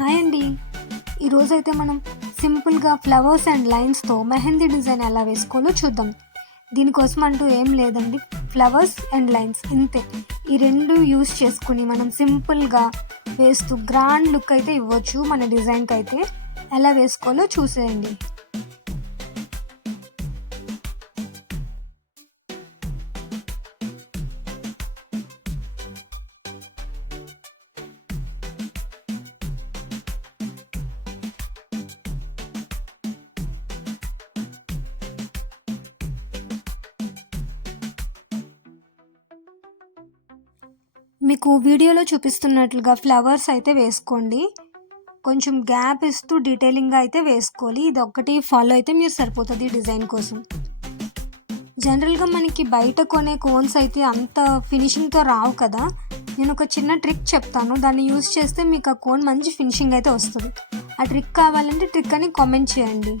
హాయ్ అండి. ఈరోజైతే మనం సింపుల్గా ఫ్లవర్స్ అండ్ లైన్స్తో మెహందీ డిజైన్ ఎలా వేసుకోవాలో చూద్దాం. దీనికోసం అంటూ ఏం లేదండి, ఫ్లవర్స్ అండ్ లైన్స్ ఇంతే. ఈ రెండు యూస్ చేసుకుని మనం సింపుల్గా వేస్తూ గ్రాండ్ లుక్ అయితే ఇవ్వచ్చు మన డిజైన్కి. అయితే ఎలా వేసుకోవాలో చూసేయండి. మీకు వీడియోలో చూపిస్తున్నట్లుగా ఫ్లవర్స్ అయితే వేసుకోండి. కొంచెం గ్యాప్ ఇస్తూ డీటెయిలింగ్గా అయితే వేసుకోవాలి. ఇది ఒక్కటి ఫాలో అయితే మీరు సరిపోతుంది డిజైన్ కోసం. జనరల్గా మనకి బయట కొనే కోన్స్ అయితే అంత ఫినిషింగ్తో రావు కదా. నేను ఒక చిన్న ట్రిక్ చెప్తాను, దాన్ని యూస్ చేస్తే మీకు ఆ కోన్ మంచి ఫినిషింగ్ అయితే వస్తుంది. ఆ ట్రిక్ కావాలంటే ట్రిక్ అని కామెంట్ చేయండి.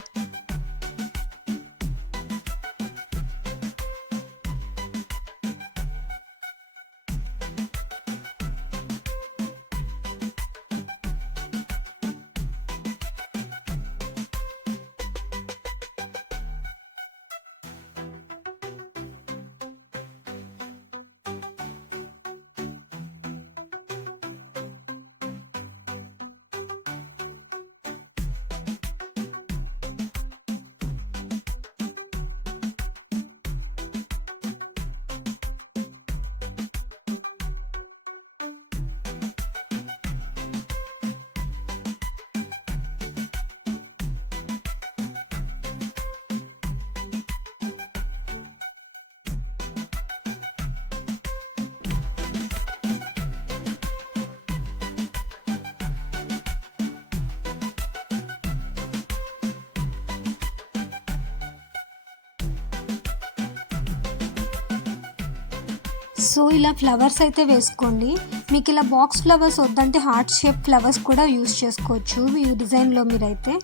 సో ఇలా ఫ్లవర్స్ అయితే వేసుకోండి. మీకు ఇలా బాక్స్ ఫ్లవర్స్ వద్దంటే హార్ట్ షేప్ ఫ్లవర్స్ కూడా యూస్ చేసుకోవచ్చు ఈ డిజైన్లో మీరైతే.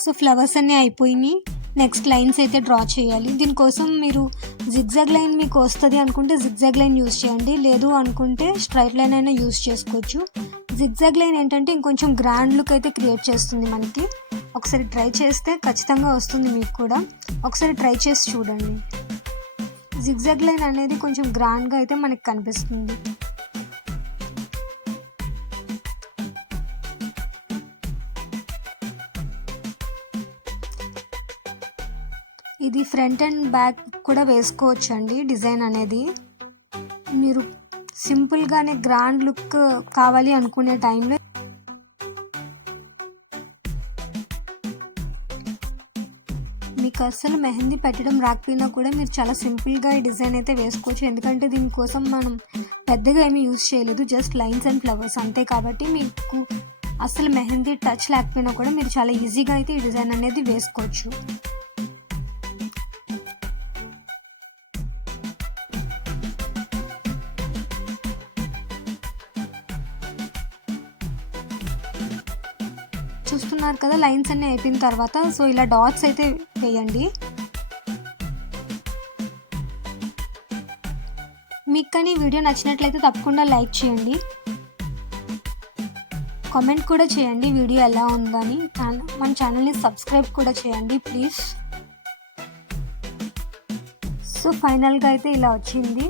సో ఫ్లవర్స్ అన్నీ అయిపోయినాయి. నెక్స్ట్ లైన్స్ అయితే డ్రా చేయాలి. దీనికోసం మీరు జిగ్జాగ్ లైన్ మీకు వస్తుంది అనుకుంటే జిగ్జాగ్ లైన్ యూస్ చేయండి, లేదు అనుకుంటే స్ట్రైట్ లైన్ అయినా యూస్ చేసుకోవచ్చు. జిగ్జాగ్ లైన్ ఏంటంటే ఇంకొంచెం గ్రాండ్ లుక్ అయితే క్రియేట్ చేస్తుంది మనకి. ఒకసారి ట్రై చేస్తే ఖచ్చితంగా వస్తుంది మీకు కూడా. ఒకసారి ట్రై చేసి చూడండి. జిగ్జాగ్ లైన్ అనేది కొంచెం గ్రాండ్గా అయితే మనకి కనిపిస్తుంది. ఇది ఫ్రంట్ అండ్ బ్యాక్ కూడా వేసుకోవచ్చు అండి డిజైన్ అనేది. మీరు సింపుల్గానే గ్రాండ్ లుక్ కావాలి అనుకునే టైంలో మీకు అసలు మెహందీ పెట్టడం రాకపోయినా కూడా మీరు చాలా సింపుల్గా ఈ డిజైన్ అయితే వేసుకోవచ్చు. ఎందుకంటే దీనికోసం మనం పెద్దగా ఏమీ యూజ్ చేయలేదు, జస్ట్ లైన్స్ అండ్ ఫ్లవర్స్ అంతే. కాబట్టి మీకు అసలు మెహందీ టచ్ లేకపోయినా కూడా మీరు చాలా ఈజీగా అయితే ఈ డిజైన్ అనేది వేసుకోవచ్చు. చూస్తున్నారు కదా, లైన్స్ అన్నీ అయిపోయిన తర్వాత సో ఇలా డాట్స్ అయితే వేయండి. మీకు కానీ వీడియో నచ్చినట్లయితే తప్పకుండా లైక్ చేయండి, కామెంట్ కూడా చేయండి వీడియో ఎలా ఉందని. మన ఛానల్ని సబ్స్క్రైబ్ కూడా చేయండి ప్లీజ్. సో ఫైనల్గా అయితే ఇలా వచ్చింది.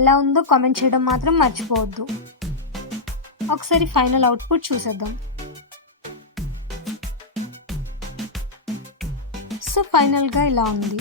ఎలా ఉందో కామెంట్ చేయడం మాత్రం మర్చిపోవద్దు. ఒకసారి ఫైనల్ అవుట్పుట్ చూసేద్దాం. సో ఫైనల్గా ఇలా ఉంది.